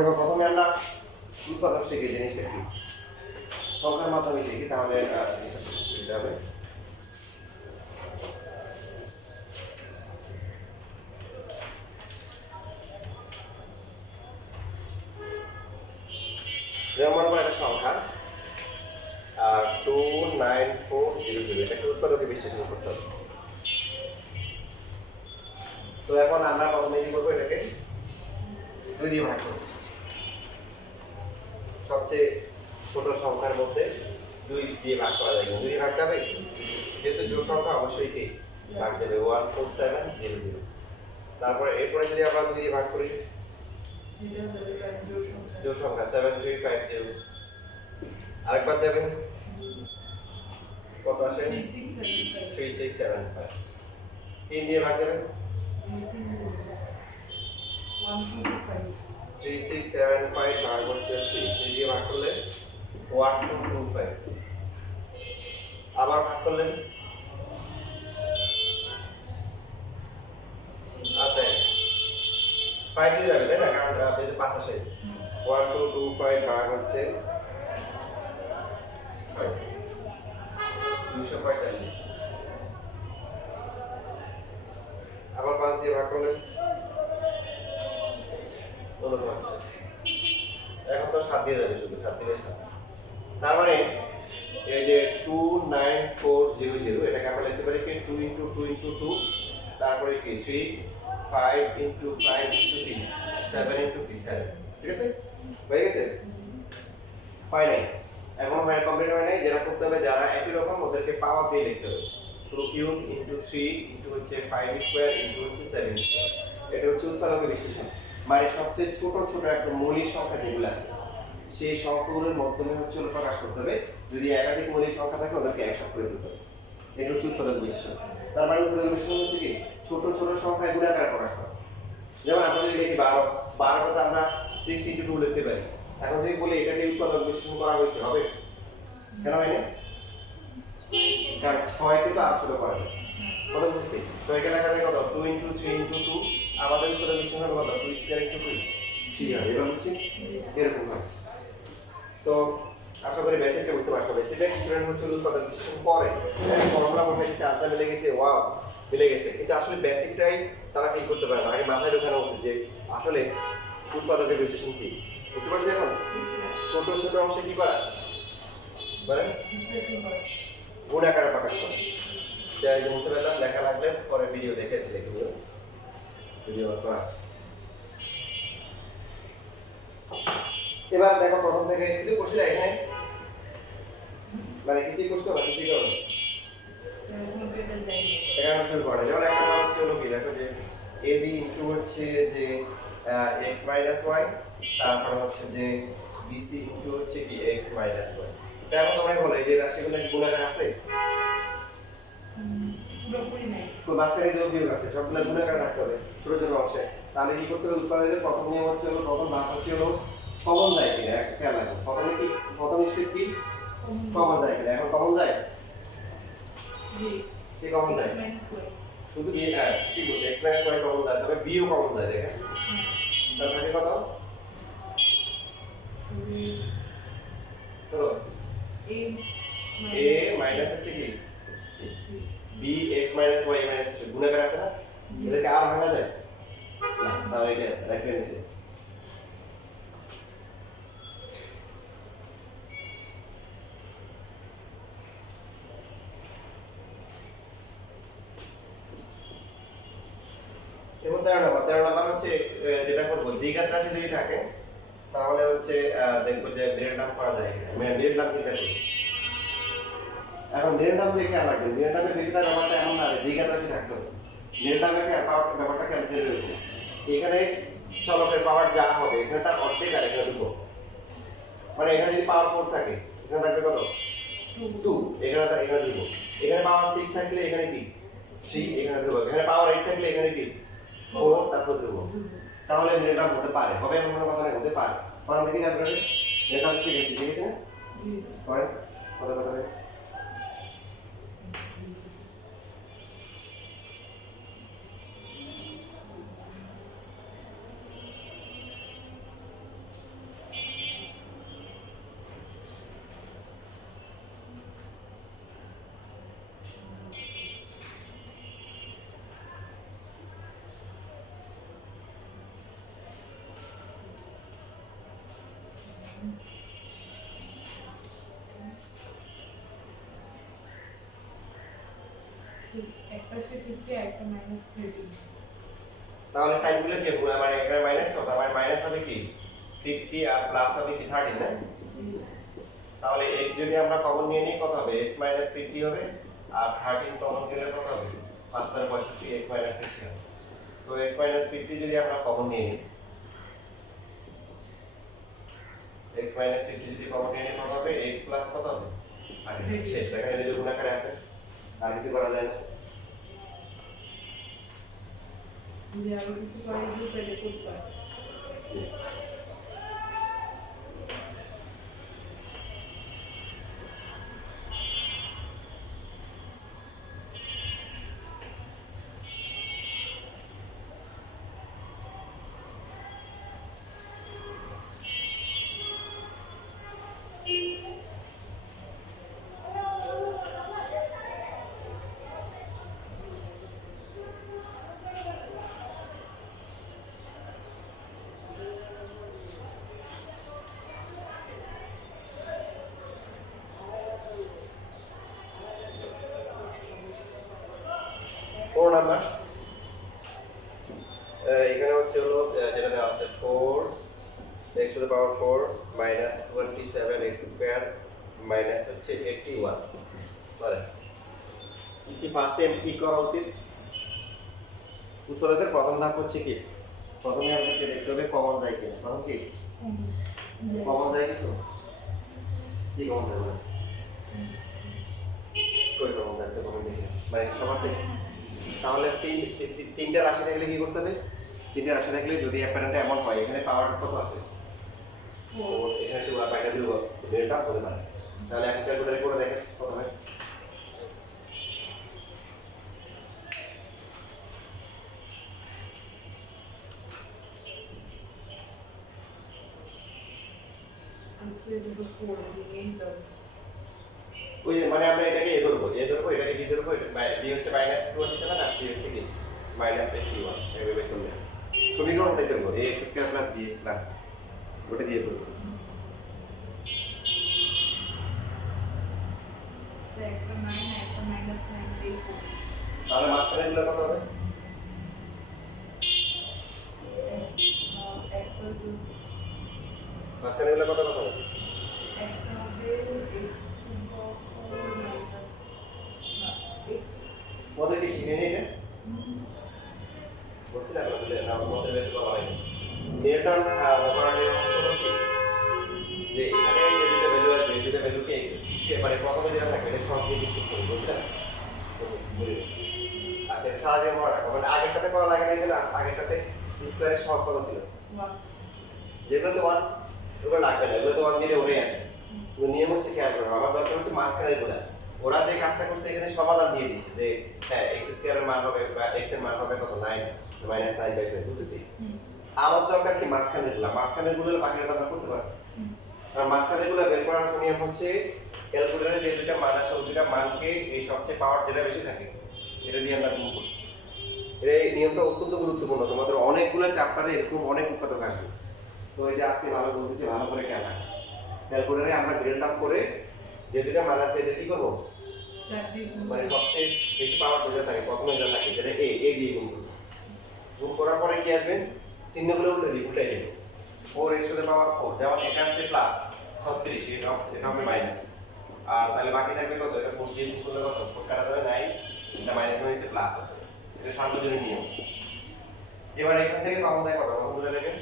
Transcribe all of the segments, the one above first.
দেখো প্রথমে আমরা উৎপাদক শিখি জিনিসটা কি সংখ্যার মাধ্যমে শিখি, তাহলে জিনিসটা সুবিধা হবে। যেমন মনে করো একটা সংখ্যা 29400, এটাকে উৎপাদকে বিশ্লেষণ করতে হবে। তো এখন আমরা প্রথমে কি করবো, এটাকে 2 দিয়ে ভাগ করব। সবচেয়ে ছোট সংখ্যার মধ্যে 2 দিয়ে ভাগ করা যায়, 2 দিয়ে ভাগ যাবে, যেহেতু জোড় সংখ্যা অবশ্যই কি ভাগ যাবে 14700। তারপরে এরপরে যদি আমরা 2 দিয়ে ভাগ করি, জোড় সংখ্যা 7350, আরেকবার যাবে কত আসে 3675। 3 দিয়ে ভাগ যাবে 3675 ভাগ হচ্ছে 3 দিয়ে ভাগ করলে 1225, আবার ভাগ করলেন আচ্ছা 5 দিয়ে যাবে তাই না, কারণ পেজে 5 আসে। 1225 ভাগ হচ্ছে 245, আবার 5 দিয়ে ভাগ করলেন 49। এখন তো 7 দিয়ে যাবে, শুধু 7 দিলে 7। তার মানে এই যে 29400, এটাকে আমরা লিখতে পারি কি 2 * 2 * 2, তারপরে কি 3 5 * 5 * 3 7 * 7। ঠিক আছে, হয়ে গেছে? হয় নাই, এখনো হয় কমপ্লিট হয় নাই। যেটা করতে হবে, যারা একই রকম ওদেরকে পাওয়ার দিয়ে লিখতে হবে। 2 কিউব * 3 * হচ্ছে 5 স্কয়ার * হচ্ছে 7 স্কয়ার। এটা হচ্ছে উৎপাদকের বিশ্লেষণ। মানে সবচেয়ে ছোট ছোট একদম মৌলিক সংখ্যা যেগুলো আছে সেই সংখ্যাগুলোর মাধ্যমে হচ্ছে প্রকাশ করতে হবে। যদি একাধিক মৌলিক সংখ্যা থাকে ওদেরকে একসাথে করে দিতে হবে। এটা হচ্ছে উৎপাদক বিশ্লেষণ। তার মানে উৎপাদক বিশ্লেষণ হচ্ছে কি ছোট ছোট সংখ্যা এগুলো আকারে প্রকাশ করা। যেমন আমরা যদি লিখি 12, 12টাতে আমরা 6 * 2 লিখতে পারি। এখন যদি বলি এটাকে উৎপাদক বিশ্লেষণ করা হয়েছে, হবে? কেন হয় না? কারণ 6 কে তো আর ছোট করা যায়। কত বুঝেছি? তো এখানে লেখা যায় কত 2 * 3 * 2, আমাদের উৎপাদক বিশ্লেষণ হবে কত 2 স্কয়ার * 2 3 হবে। এরকম হচ্ছে, এরকম হয়। সো আশা করি বেসিকটা বুঝতে পারছো। বেসিকটা স্টুডেন্ট হচ্ছে উৎপাদক বিশ্লেষণ করে, ফর্মুলা বলে গেছে, আনসার মিলে গেছে, ওয়াও মিলে গেছে, কিন্তু আসলে বেসিকটাই তারা ফিল করতে পারে না। আগে মাথায় ঢোকানো উচিত যে আসলে উৎপাদকের বিশ্লেষণ কি। বুঝতে পারছি এখন? ছোট ছোট অংশে কি করা বলেন, গুণ আকারে প্রকাশ করে। যাই যে মুছে ফেললাম, লেখা লাগলে পরে ভিডিও দেখে লিখে নিও, ভিডিও করা। এবার দেখো প্রথম থেকে কিছু করছি না এখানে, মানে কিছুই করছো না, কিছুই করো এখানে শুরু করে। যেমন একটা নাম হচ্ছে হলো কি, দেখো যে ab ইনটু হচ্ছে যে x মাইনাস y, তারপর হচ্ছে যে bc ইনটু হচ্ছে কি x মাইনাস y। তো এখন তোমরা বলো এই যে রাশিগুলো কি গুণাকার আছে? পুরোপুরি নাই, তো মাঝখানে যে বিয়োগ আছে সবগুলো গুণাকার থাকতে হবে ছোট ছোট অংশে। তাহলে কি করতে হবে, উৎপাদকের প্রথম নিয়ম হচ্ছে হলো প্রথম ভাগ হচ্ছে হলো কমন যায় কিনা একটা খেয়াল রাখো। প্রথমে কি প্রথম স্টেপ কি কমন যায় কিনা। এখন কমন যায় কি কমন যায় শুধু বি, হ্যাঁ ঠিক আছে, x মাইনাস y কমন যায়, তবে b ও কমন যায়। দেখেন তাহলে থাকে কত, কত a মাইনাস হচ্ছে কি c, b x minus y minus c গুণাকার আছে না, এদেরকে আর ভাঙা যায় না, তাহলে এটা আছে রাইট হ্যান্ড। এবং 13 নাম্বার হচ্ছে যেটা করব, দ্বিঘাত রাশি যদি থাকে তাহলে হচ্ছে দেখবো যে বিরের নাম করা যায় কিনা, মানে বিরের নাম চিন্তা করি। এখন বিরের নাম দিয়ে খেয়াল রাখবেন, বিরের নামের বিষয়টা ব্যাপারটা এমন না যে দ্বিঘাত রাশি থাকতে হবে। বিরের নামের ব্যাপারটা খেয়াল করে রাখবেন। এখানে চলকের পাওয়ার যা হবে এখানে তার অর্ধেক আর এখানে দুটো, মানে এখানে যদি পাওয়ার 4 থাকে এখানে থাকবে কত 2, এখানে দিব। এখানে পাওয়ার 6 থাকলে এখানে কি 3, এখানে দেব। এখানে পাওয়ার 8 থাকলে এখানে কি 4, তারপর দেব। তাহলে এটা হতে পারে, হবে এমন কোনো কথা নেই, হতে পারে। কারণ দেখি আপনারা এটা ঠিক আছে, ঠিক আছে না করেন কথা কথা বলেন। পাশে 50 একটা -30 তাহলে সাইনগুলো কি হবে? মানে এখানে মাইনাস হবে, তার মাইনাস হবে কি 50 আর প্লাস হবে কি 30 না? তাহলে x যদি আমরা কমন নিয়ে নিই কত হবে? x 50 হবে আর 13 কমন নিলে কত হবে? 5 তার 65 x 50 হবে। সো x 50 যদি আমরা কমন নিয়ে নিই, x 50 যদি কমন নিয়ে নিই কত হবে? x প্লাস কত হবে? আর শেষ এখানে যদি গুণাকারে আছে আর কিছু করা যায় না। যদি আরো কিছু করে দিই তাহলে করতে পারি। কোন নাম্বার? এখানে হচ্ছে হলো যেটা দেওয়া আছে 4 x to the power 4 minus 27 x square minus হচ্ছে 81 বলে কি ফার্স্ট টাইম কি করা উচিত? উৎপাদকের প্রথম ধাপ হচ্ছে কি, প্রথমে আমাদেরকে দেখতে হবে কমন যায় কিনা। প্রথম কি কমন যায় কিছু, কি কমন যায় না কই কমন যায় তো কমন দেখি মানে সবার থেকে। তাহলে তিনটা রাশি থাকলে কি করতে হবে? তিনটা রাশি থাকলে যদি অ্যাপারেন্ট এমন হয় এখানে পাওয়ার কত আছে, ও এখানে তো বাইরে দিব ডেল্টা হতে পারে। তাহলে এখন ক্যালকুলেটর করে দেখেন কত হয়। ওই যে মানে আমরা এটাকে এ ধরবো এটাকে বি ধরবো, বি হচ্ছে -27 আর সি হচ্ছে কি -81 এভাবে করলে সমীকরণ ওটাই ধরবো ax square plus bx plus ওটা দিয়ে ধরবো। একটা 9 একটা -9 দিয়ে তাহলে মাঝখানে গুলো কত হবে? একটা মাঝখানে গুলো কত কত হবে? একটা হবে x to the power minus x মধ্যে কি শিখে নিই এটা বলছি না বলে না মধ্যে বেশি বলা হয়নি। নিউটন ব্যবহার নিয়ম হলো কি যে এখানে যে দুটো ভ্যালু আসবে এই দুটো ভ্যালুকে x স্কয়ার মানে প্রথমে যেটা থাকবে এটা সঙ্গে যুক্ত করব, বুঝছেন? আচ্ছা সারা জীবন মনে রাখো, মানে আগেরটাতে করা লাগে না, কিন্তু আগেরটাতে স্কয়ারের সহগ কত ছিল? 1 যেগুলো তো 1 ওগুলো লাগবে না, এগুলো তো 1 দিলে ওরে আসে। কিন্তু নিয়ম হচ্ছে খেয়াল করো, আমার দরকার হচ্ছে মাঝখানের গুলা। ওরা যে কাজটা করছে এখানে সমাধান দিয়ে দিচ্ছে যে হ্যাঁ x স্কয়ারের মান হবে বা x এর মান হবে কত 9 -9/5 বুঝছিস? আমার দরকার কি মাঝখানের গুলা, মাঝখানের গুলো বাকিটা তো আমরা করতে পারি। আর মাঝখানের গুলো বের করার নিয়ম হচ্ছে ক্যালকুলেটরে যে দুটো মান আছে ওই দুটো মানকে এই সবচেয়ে পাওয়ার যেটা বেশি থাকে এটা দিয়ে আমরা গুণ করি। এই নিয়মটা অত্যন্ত গুরুত্বপূর্ণ, তোমাদের অনেকগুলো চ্যাপ্টারে এরকম অনেক উৎপাদক আসবে। সো এই যে আজকে ভালো বলতেছি ভালো করে খেয়াল রাখো, ক্যালকুলেটরে আমরা বিল্ড আপ করে যে দুটো মান আসবে এটা কি করবো মানে সবচেয়ে বেশি পাওয়ার যেটা থাকে প্রথমে যেটা থাকে যেটা এ দিয়ে গুণ করবো। গুণ করার পরে কি আসবে চিহ্নগুলো উল্টে দেবো 4x to the power 4 যেমন এটা হচ্ছে প্লাস 36 এটা হবে মাইনাস, আর তাহলে বাকি থাকবে কত? এটা 4 দিয়ে গুণ করলে কত 4 কাটা যাবে 9, এটা মাইনাস মাইনাসে প্লাস হবে। এটা সার্বজনীন নিয়ম। এবার এখান থেকে কমন যায় কত? কত তুলে দেখেন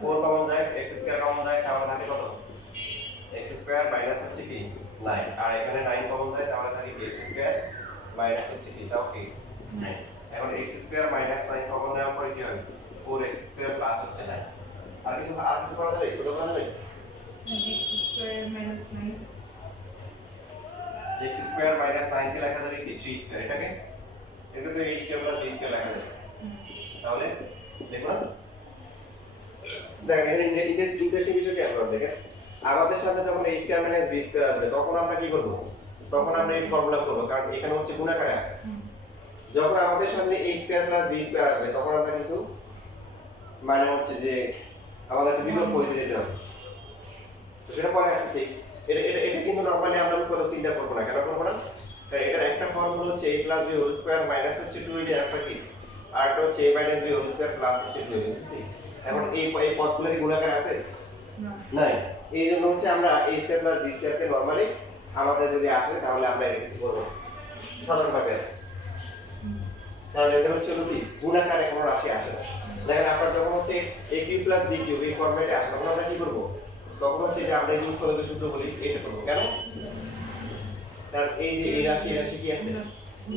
4 কমন যায়, x স্কয়ার কমন যায়, তাহলে থাকে কত? x স্কয়ার মাইনাস হচ্ছে কি 9, আর এখানে 9 কমন যায় তাহলে থাকে কি x স্কয়ার মাইনাস হচ্ছে কি তাও কি 9। এখন x স্কয়ার মাইনাস 9 কমন নেওয়ার পরে কি হবে 4x স্কয়ার প্লাস হচ্ছে 9। আর কিছু করা যাবে? ছোট করা যাবে? x square minus 9 x square minus 9 কে লেখা যাবে কি 3 স্কয়ার, এটাকে এটা তো a square plus b square লেখা যাবে। তাহলে দেখো না দেখেন এখানে ইন্টারেস্টিং বিষয় কি আপনারা দেখেন, আমাদের সাথে যখন a square minus b square আসবে তখন আমরা কি করব? তখন আমরা এই ফর্মুলা করব, কারণ এখানে হচ্ছে গুণাকারে আছে। যখন আমাদের সামনে a square plus b square আসবে তখন আমরা কিন্তু মানে হচ্ছে যে আমাদেরকে বিকল্প পদ্ধতি যেতে হবে, তো সেটা পরে আসছে। এটা কিন্তু নরমালি আমরা উৎপাদক চিন্তা করবো না, কেন করবো না? কারণ এটার একটা ফর্মুলা হচ্ছে a plus b whole square minus হচ্ছে 2ab এর একটা কি, আর একটা হচ্ছে a minus b whole square plus হচ্ছে 2ab, বুঝছি? এখন এই পদগুলো কি গুণাকার আছে? না নাই। এই জন্য হচ্ছে আমরা a স্কয়ার প্লাস b স্কয়ারকে নরমালি আমাদের যদি আসে তাহলে আমরা এটা কিছু করবো না, সাধারণভাবে। কারণ এদের হচ্ছে কি গুণাকারে কোনো রাশি আসে না। দেখেন আপনার যখন হচ্ছে a cube plus b cube এই ফর্মেটে আসে তখন আমরা কি করবো? তখন হচ্ছে যে আমরা এই যে উৎপাদকের সূত্র বলি এটা করবো, কেন? কারণ এই যে এই রাশি কি আছে?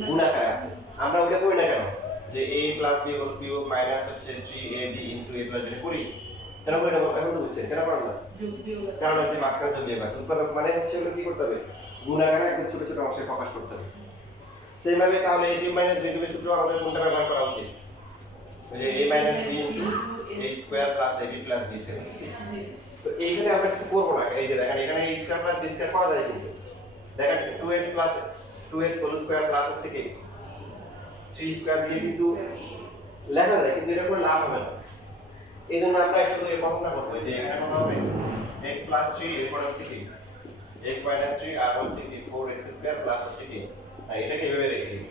গুণাকার আছে। আমরা ওটা করি না কেন? যে a plus b whole cube minus হচ্ছে 3ab into a plus b করি, কেন করি না? এখন তো বুঝছেন কেন করেন না? যোগ বিয়োগ আছে। কারণ হচ্ছে মাঝখানে যোগ বিয়োগ আছে। উৎপাদক মানে হচ্ছে ওগুলো কি করতে হবে? গুণাকারে একদম ছোট ছোট অংশে প্রকাশ করতে হবে। সেইভাবে তাহলে a কিউব মাইনাস b কিউবের সূত্র আমাদের কোনটা ব্যবহার করা উচিত? যে a minus b into a square plus ab plus b square. জি তো এইখানে আমরা কিছু করবো না। এই যে দেখেন এখানে a square plus b square করা যায় কিন্তু। দেখেন 2x plus 2x whole square plus হচ্ছে কি 3 স্কয়ার দিয়ে কিন্তু লেখা যায়, কিন্তু এটা করে লাভ হবে না। এই জন্য আমরা একটু এই প্রথমটা করবো যে এখানে কত হবে? x প্লাস 3 এরপর হচ্ছে কি x মাইনাস 3 আর হচ্ছে কি 4x স্কয়ার প্লাস হচ্ছে কি, আর এটাকে এভাবে রেখে দিই।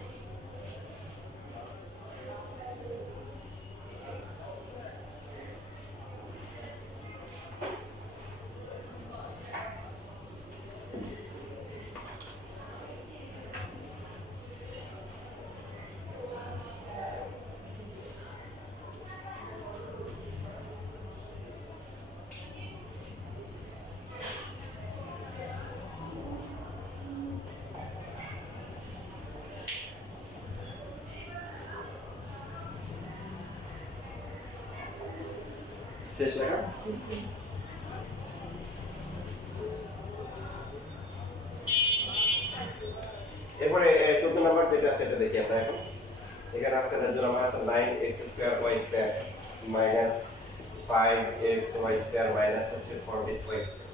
শেষ লেখা। এরপরে 14 নাম্বার যেটা আছে এটা দেখি আমরা এখন। এখানে আছে এর জন্য আমার আছে 9x square y square minus 5x y square minus হচ্ছে 14y স্কয়ার।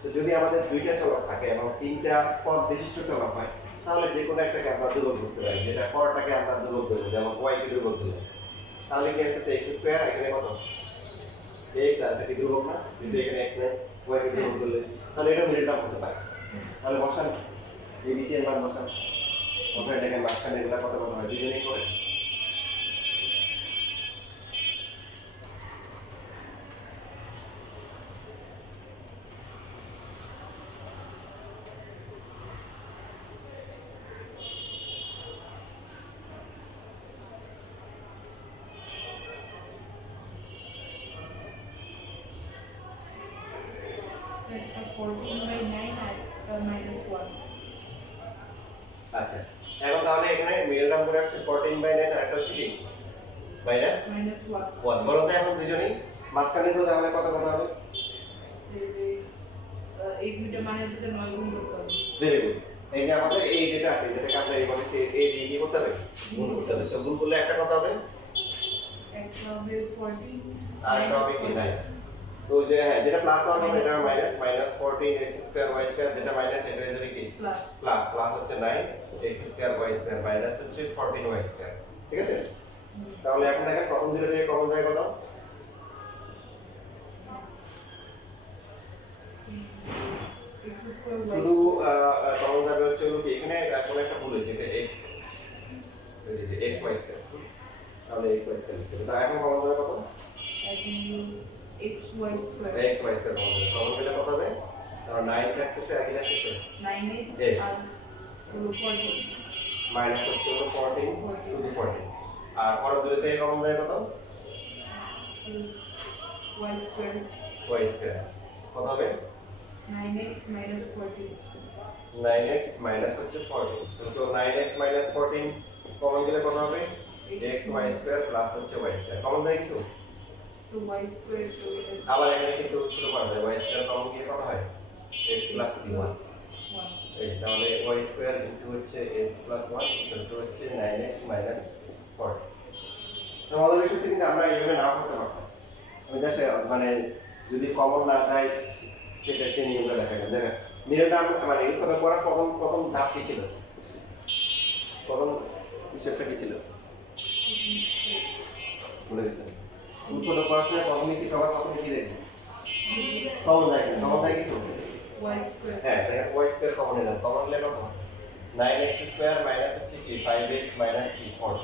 তো যদি আমাদের দুইটা চলক থাকে এবং তিনটা পদ বিশিষ্ট চলক হয় তাহলে যে কোনো একটাকে আমরা ধ্রুবক ধরতে পারি, যেটা পরটাকে আমরা ধ্রুবক ধরবো, যেমন y কে ধ্রুবক ধরবো। তাহলে কি আসছে x স্কয়ার, এখানে কত x, আর এটা কি ধ্রুবক না? কিন্তু এখানে x নাই, y কে ধ্রুবক ধরলে তাহলে এটা মিডল টার্ম হতে পারে। তাহলে বসান abc এর মান বসান। ওখানে দেখেন মাঝখানে এগুলা কত কত হয়, দুজনেই করে। একটা 14/9 আর -1 আচ্ছা, এখন তাহলে এখানে মিডল টার্ম করে আসছে 14/9 আর একটা হচ্ছে কি মাইনাস -1 1। বলো তো এখন দুজনেই মাঝখানে গুলো তাহলে কত কত হবে? এই দুইটা মানের ভিতরে 9 গুণ করতে হবে। Very good. এই যে আমাদের এই যেটা আছে যেটাকে আমরা এই বলেছি এই দিয়ে কি করতে হবে? গুণ করতে হবে। সো গুণ করলে একটা কত হবে? একটা হবে 14 আর একটা হবে কি 9। তো যে হ্যাঁ যেটা প্লাস হবে এটা minus 14 x square y square, যেটা মাইনাস এটা হয়ে যাবে কি প্লাস প্লাস, প্লাস হচ্ছে 9 x square y square minus হচ্ছে 14 y স্কয়ার। ঠিক আছে? তাহলে এখন দেখেন প্রথম দুটো থেকে কমন যায় কত? x স্কয়ার y শুধু কমন যাবে হচ্ছে কি এখানে কোন একটা ভুল হয়েছে, এটা x x y স্কয়ার। তাহলে x y স্কয়ার লিখতে হবে। তাহলে এখন কমন যাবে কত? x y square x y square common গেলে কত হবে? তাহলে 9 থাকতেছে আর কি থাকতেছে 9x Yes. আর হলো 14 মাইনাস হচ্ছে হলো 14 টু দি 14। আর পরের দুটো থেকে কমন যায় কত? y স্কয়ার y স্কয়ার কত হবে? 9x minus 14 9x মাইনাস হচ্ছে 14। তো 9x মাইনাস 14 কমন গেলে কত হবে? x y স্কয়ার প্লাস হচ্ছে y স্কয়ার। কমন যায় কিছু? so y square so it is আবার এখানে কিন্তু ছোট করা যায়, y স্কয়ার কমন গিয়ে কত হয়? x plus 1। 1 এই তাহলে y স্কয়ার ইনটু হচ্ছে x প্লাস 1 ইকুয়াল টু হচ্ছে 9x মাইনাস 14। তো আমাদের বিষয় হচ্ছে কিন্তু আমরা এইভাবে না করতে পারতাম। আমি জাস্ট মানে যদি কমন না যায় সেটা সে নিয়মটা দেখা যায়। দেখেন নিয়মটা মানে এই কথা করার প্রথম প্রথম ধাপ কি ছিল? প্রথম স্টেপটা কি ছিল? ভুলে গেছেন। উৎপাদক পড়াশোনায় প্রথমে কি সবার প্রথমে কি দেখবে? কমন যায় কিনা? কমন যায় কিছু? y স্কয়ার হ্যাঁ দেখেন ওয়াই স্কোয়ার কমন নিলাম, কমন নিলে কত 9x স্কোয়ার মাইনাস হচ্ছে কি 5x মাইনাস কি 4।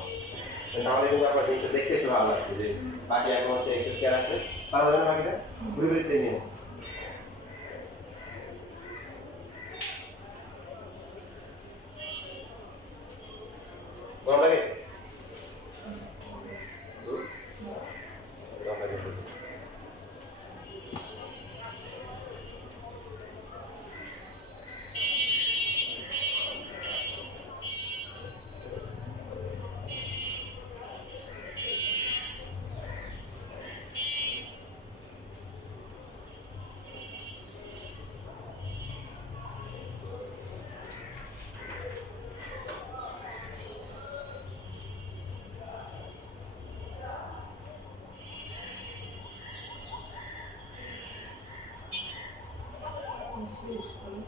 তাহলে কিন্তু আমরা জিনিসটা দেখতে একটু ভালো লাগবে যে বাকি এখন হচ্ছে x স্কোয়ার আছে, পারা যাবে না বাকিটা ঘুরে ঘুরে সেম নিয়ে গরম লাগে গরম লাগে শেষ করো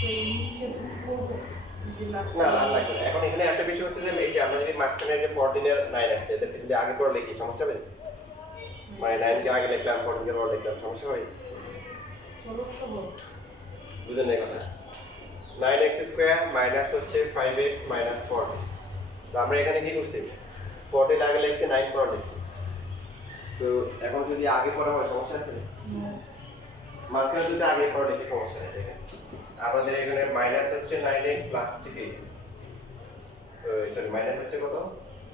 সেই নিচে করবো যে না লাস্ট না লাগবে না। এখন এখানে একটা বিষয় হচ্ছে যে এই যে আমরা যদি মাঝখানে যে 14 এর 9 আসছে এদেরকে যদি আগে পরে লিখি সমস্যা হবে, মানে 9 কে আগে লিখলাম 14 কে পরে লিখলাম সমস্যা হবে, সমস্যা হবে বুঝেন না এই কথা। 9x স্কয়ার মাইনাস হচ্ছে 5x মাইনাস 40। তো আমরা এখানে কি করছি 14 আগে লিখছি 9 পরে লিখছি, তো এখন যদি আগে পরে হয় সমস্যা আছে, মাঝখানে যদি আগে পরে লিখি সমস্যা নেই। দেখেন আমাদের এখানে মাইনাস হচ্ছে 9x প্লাস হচ্ছে কি সরি মাইনাস হচ্ছে কত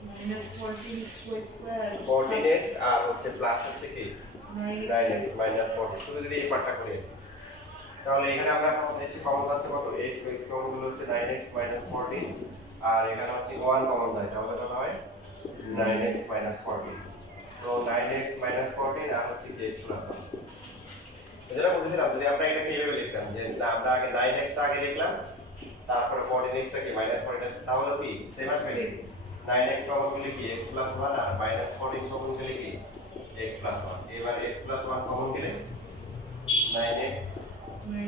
minus 14x y square 14x আর হচ্ছে প্লাস হচ্ছে কি 9x মাইনাস 40। শুধু যদি এই পার্টটা করি তাহলে এখানে আমরা কমন দিচ্ছি, কমন আছে কত x x কমন গুলো হচ্ছে 9x মাইনাস 14 আর এখানে হচ্ছে 1 কমন যায় তাহলে কত হয় 9x minus 14। So 9x minus 14 আর হচ্ছে x প্লাস 1। যেটা বলছিলাম যদি আমরা এটা কিভাবে লিখতাম যে না আমরা আগে 9x টা আগে লিখলাম তারপরে 14x টা কি মাইনাস 14 তাহলে কি সেম আসবে 9x কমন গেলে কি x প্লাস 1 আর মাইনাস 14 কমন গেলে কি x প্লাস 1। এবার x প্লাস 1 কমন গেলে 9x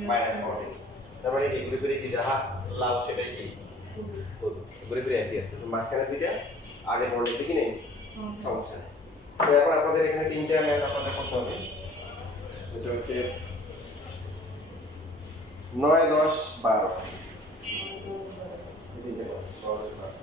মাইনাস 14। তার মানে কি ঘুরে ঘুরে কি যাহা লাভ সেটাই কি ঘুরে ঘুরে একই আসছে। তো মাঝখানে দুইটা আগে পরে লিখতে কি নেই সমস্যা নেই। তো এখন আপনাদের এখানে তিনটা ম্যাথ আপনাদের করতে হবে, এটা হচ্ছে 9 10 12 তিনটে ম্যাথ 9 10 12।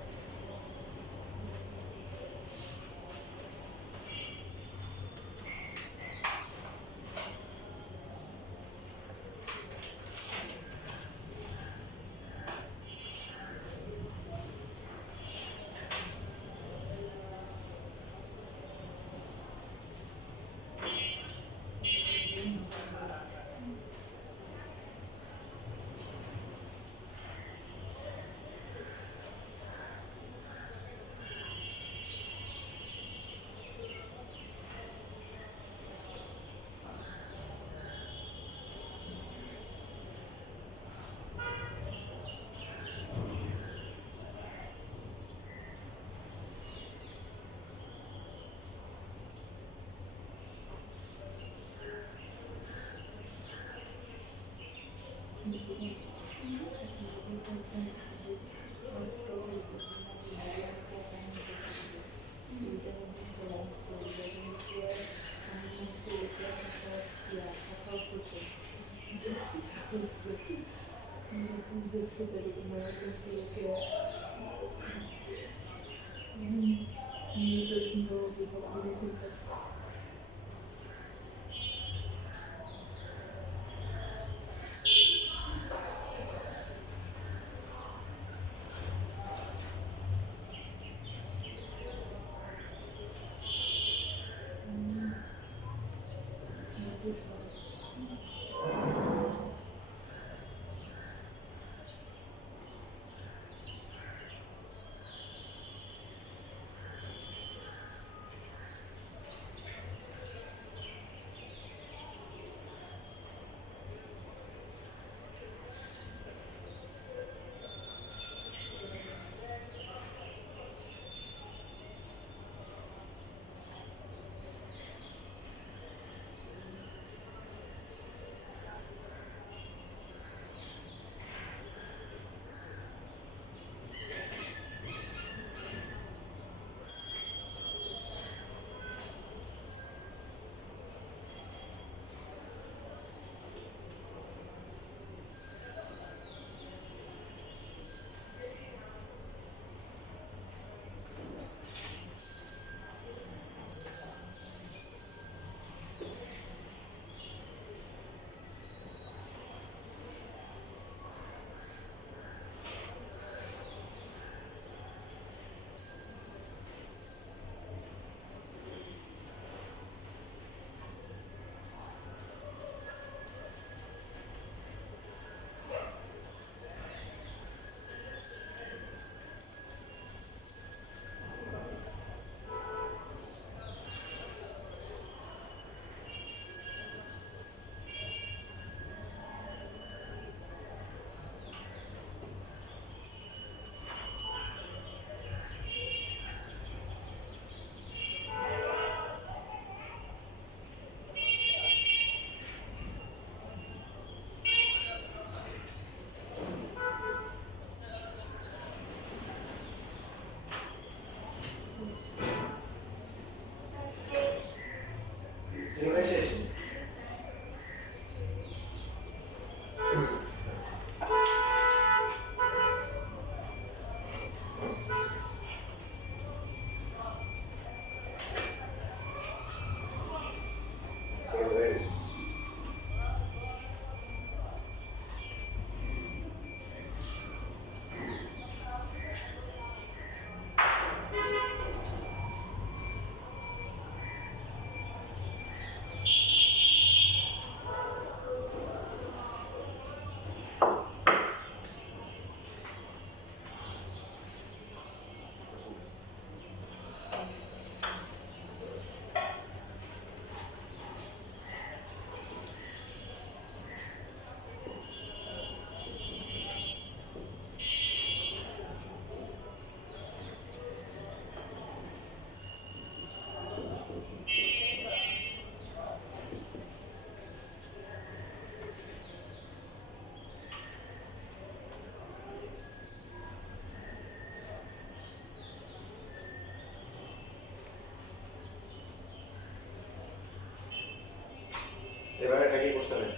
এবার এটা কি করতে হবে?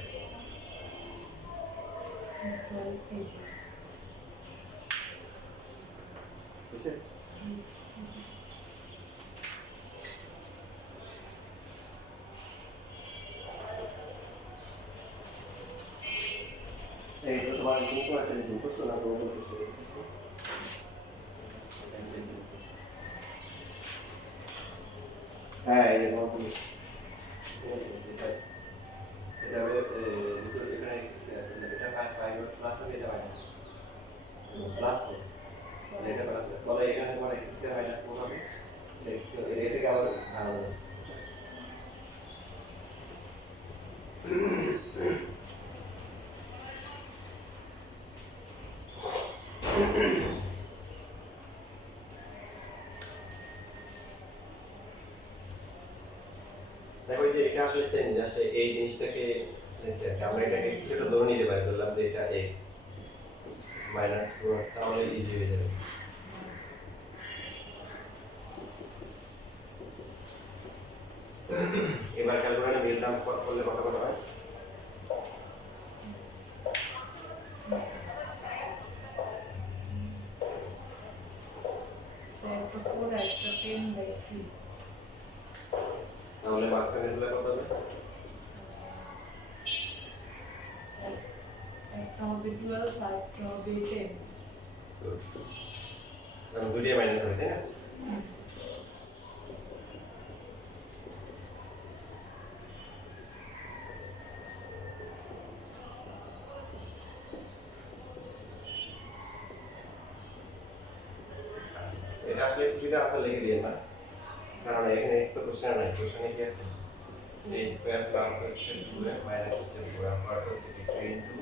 বুঝছে? এই তো তোমার কিন্তু একটা জিনিস করছো না, তোমার করছো। হ্যাঁ, এই যে তোমার তুমি এটা হবে এখানে এটা 5 প্লাস হবে, এটা মাইনাস প্লাস হবে, এটা প্লাস বলে এখানে তোমার x স্কয়ার মাইনাস 4 হবে, x এটাকে আবার ভাঙাবো। দেখো এই যে এটা আসলে সেম, জাস্ট এই জিনিসটাকে আমরা এটাকে কিছুটা ধরে নিতে পারি, ধরলাম যে এটা x মাইনাস 4, তাহলে ইজি হয়ে যাবে। এবার ক্যালকুলেটরে মিল টার্ম করলে কত কত হয়? তাহলে মাঝখানে গুলো কত হবে? একটা হবে 12 আর একটা হবে 10। কারণ দুটোই মাইনাস হবে, তাই না? এটা আসলে খুশিতে আনসার লিখে দিয়ে না, কারণ এখানে x তো কোশ্চেন নাই, কোশ্চেনে কি আছে a স্কয়ার প্লাস হচ্ছে 2a মাইনাস হচ্ছে 4, আমরা হচ্ছে 3 ইনটু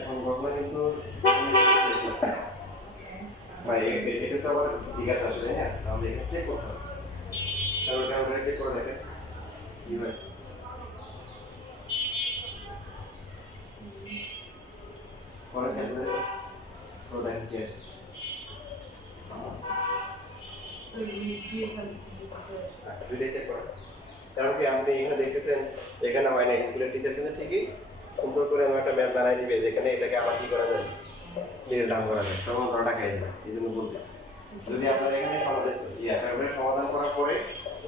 এখন ঘটনা কিন্তু ভাই এটা তো আবার দিঘাতে আসলে, হ্যাঁ তাহলে এখানে চেক করতে হবে, তারপর ক্যালকুলেটর চেক করে দেখেন কি হয়। পরে ক্যালকুলেটর করে দেখেন কি আসে। আচ্ছা দুইটাই চেক করেন, কারণ কি আপনি এখানে দেখতেছেন এখানে হয় না, স্কুলের টিচার কিন্তু ঠিকই সুন্দর করে আমার একটা ম্যাথ বানাই দিবে যেখানে এটাকে আবার কি করা যায়, মিডল টার্ম করা যায়, তখন ধরা টাকাই যাবে। এই জন্য বলতেছি যদি আপনার এখানে সমাধান করার পরে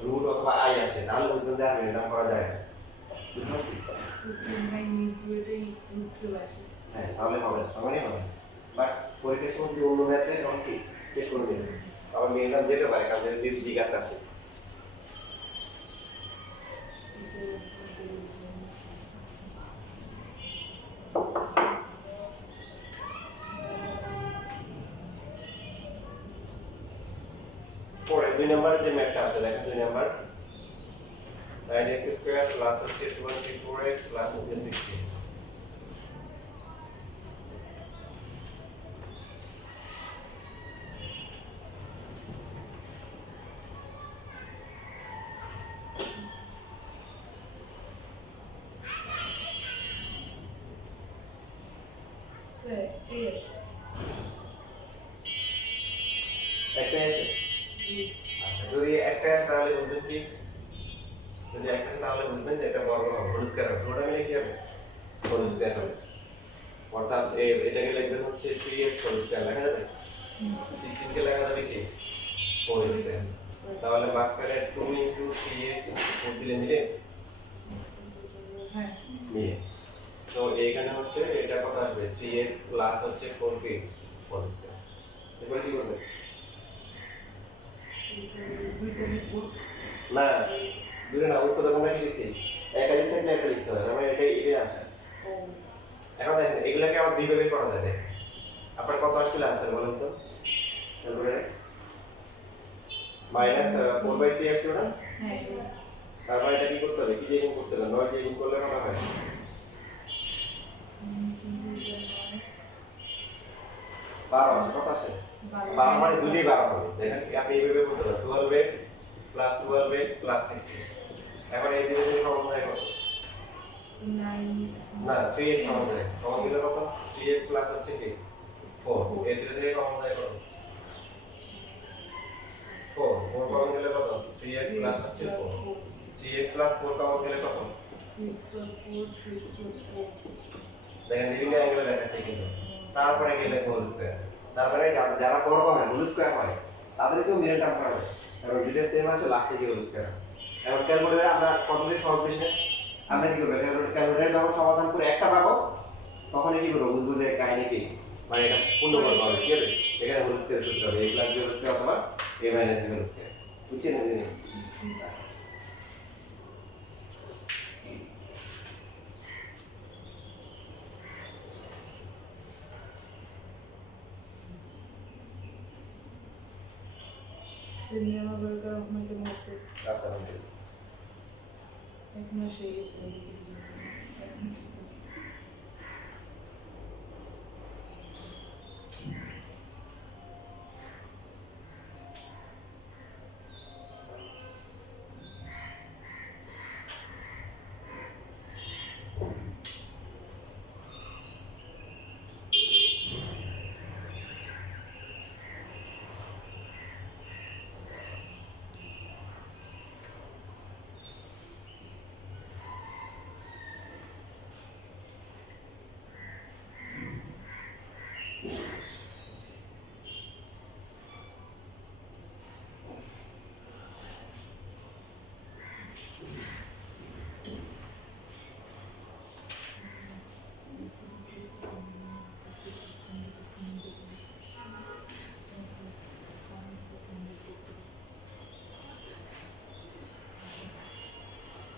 রুট অথবা আই আসে তাহলে বুঝবেন যে আর মিডল টার্ম করা যায় না, বুঝতে পারছি? হ্যাঁ তাহলে হবে না, তখনই হবে। বাট পরীক্ষার সময় যদি অন্য ম্যাথে তখন কি চেক করে নেবেন, আবার মিডল টার্ম যেতে পারে, কারণ যদি দ্বিঘাত আসে। পরে 2 নম্বরের যে ম্যাথটা আছে দেখেন, 2 নম্বর 9x স্কয়ার প্লাস হচ্ছে 24x প্লাস হচ্ছে 16। একটা আসে, আচ্ছা যদি একটা আসে তাহলে বুঝবেন কি, যদি একটা তাহলে বুঝবেন যে এটা বর্গ হবে, হোল স্কয়ার হবে, ওটা মিলে কি হবে হোল স্কয়ার হবে অর্থাৎ এটাকে লিখবেন হচ্ছে 3x হোল স্কয়ার লেখা যাবে 16 কে লেখা যাবে কি 4 স্কয়ার তাহলে মাঝখানে 2 ইনটু 3x 4 দিলে মিলে হ্যাঁ মিলে তো এইখানে হচ্ছে এটা কত আসবে 3x প্লাস হচ্ছে 4k হোল স্কয়ার এবার কি করবে দুইটা লিখবো না দূরে না উত্তর তো আমরা কি শিখছি একাধিক থাকলে একটা লিখতে হয় আমরা এটাই আছে ও এখন দেখেন এগুলোকে আবার দুইভাবে করা যায় দেখেন আপনার কত আসছিল আনসার বলেন তো ক্যালকুলেটরে মাইনাস 4/3 আসছিল না হ্যাঁ তারপর এটা কি করতে হবে কি দিয়ে গুণ করতে হবে 9 দিয়ে গুণ করলে কত হয় 12 আসে কত আসে 12 মানে দুটোই 12 হবে দেখেন আপনি এইভাবে করতে পারেন 12x প্লাস 12x প্লাস 16 এখন এই দুটো থেকে সমান হয় কত না 3x সমান যায় সমান দিলে কত 3x প্লাস হচ্ছে কি 4 এই দুটো থেকে সমান যায় কত 4 4 কমন গেলে কত 3x প্লাস হচ্ছে 4 3x প্লাস 4 কমন গেলে কত দেখেন লিভিং অ্যাঙ্গেল দেখাচ্ছে কিন্তু তারপরে গেলে হোল স্কয়ার তারপরে যারা বড় হয় হোল স্কয়ার হয় তাদেরকেও মিডল টার্ম হবে এবং দুটো সেম আছে লাস্টে গিয়ে হোল স্কয়ার এখন ক্যালকুলেটরে আমরা কতগুলি সহজ পেয়েছি আমরা কি করব ক্যালকুলেটরে যখন সমাধান করে একটা পাবো তখনই কি করবো বুঝবো যে কাহিনী কি মানে এটা পূর্ণ করতে হবে কি হবে এখানে হোল স্কয়ার করতে হবে a plus b whole square অথবা a minus b whole square বুঝছেন না জিনিস Sería más verga una que no sé. আচ্ছা Es no sé eso.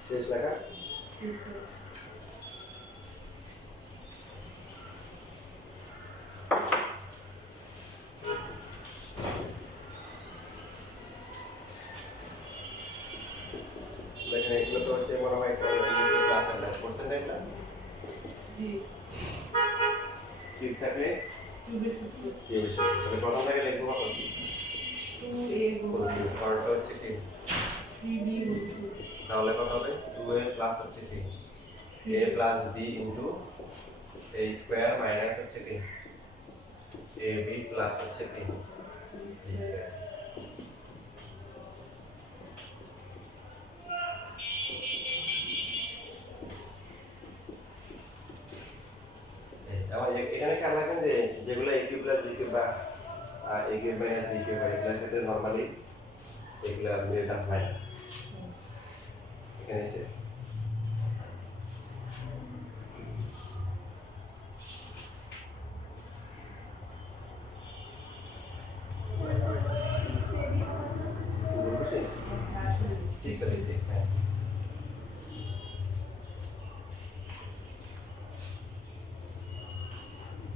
শেষ লেখা Sí, sí. দেখেন এগুলো তো হচ্ছে মনে হয় ইংলিশ ক্লাস এর পার্সেন্টেজ না জি ঠিক থাকলে টু বেশি কি বেশি তাহলে প্রথম থেকে লিখবো কত টু এ পরটা হচ্ছে কি 3b তাহলে কত হবে 2a প্লাস হচ্ছে কি a plus b into a square minus হচ্ছে কি ab প্লাস হচ্ছে কি b স্কয়ার এখানে খেয়াল রাখবেন যে যেগুলো a cube plus b cube বা a cube minus b cube হয় এগুলোর ক্ষেত্রে নরমালি এগুলো নির্ধারণ হয় না এখানে শেষ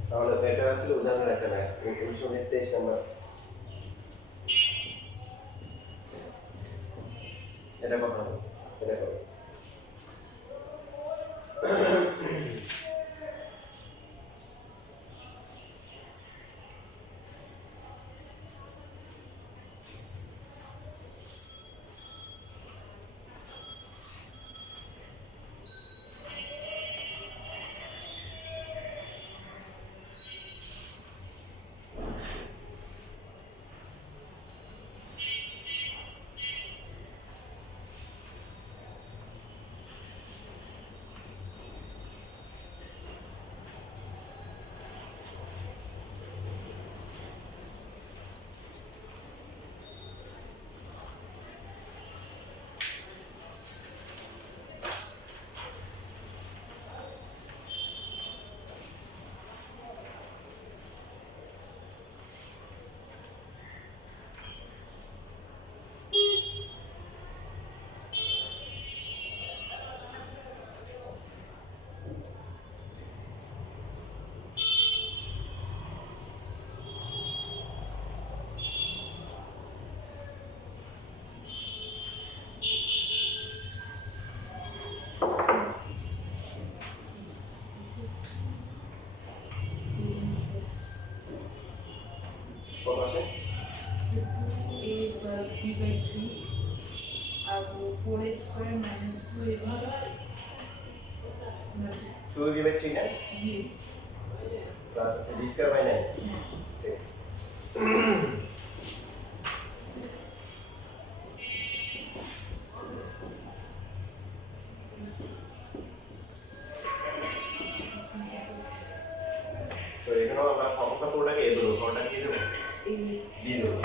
তাহলে এটা ছিল উদাহরণের একটা ম্যাথ 1923 নাম্বার এটা কত হবে এটা কত by 3 R 4a square minus 2ab 2ab by 3 না জি প্লাস হচ্ছে b স্কয়ার বাই 9 ঠিক আছে তো এখানে আমরা ফর্মটা পুরোটাকে এ দেবো ফর্মটা কি দেবো এই বি দেবো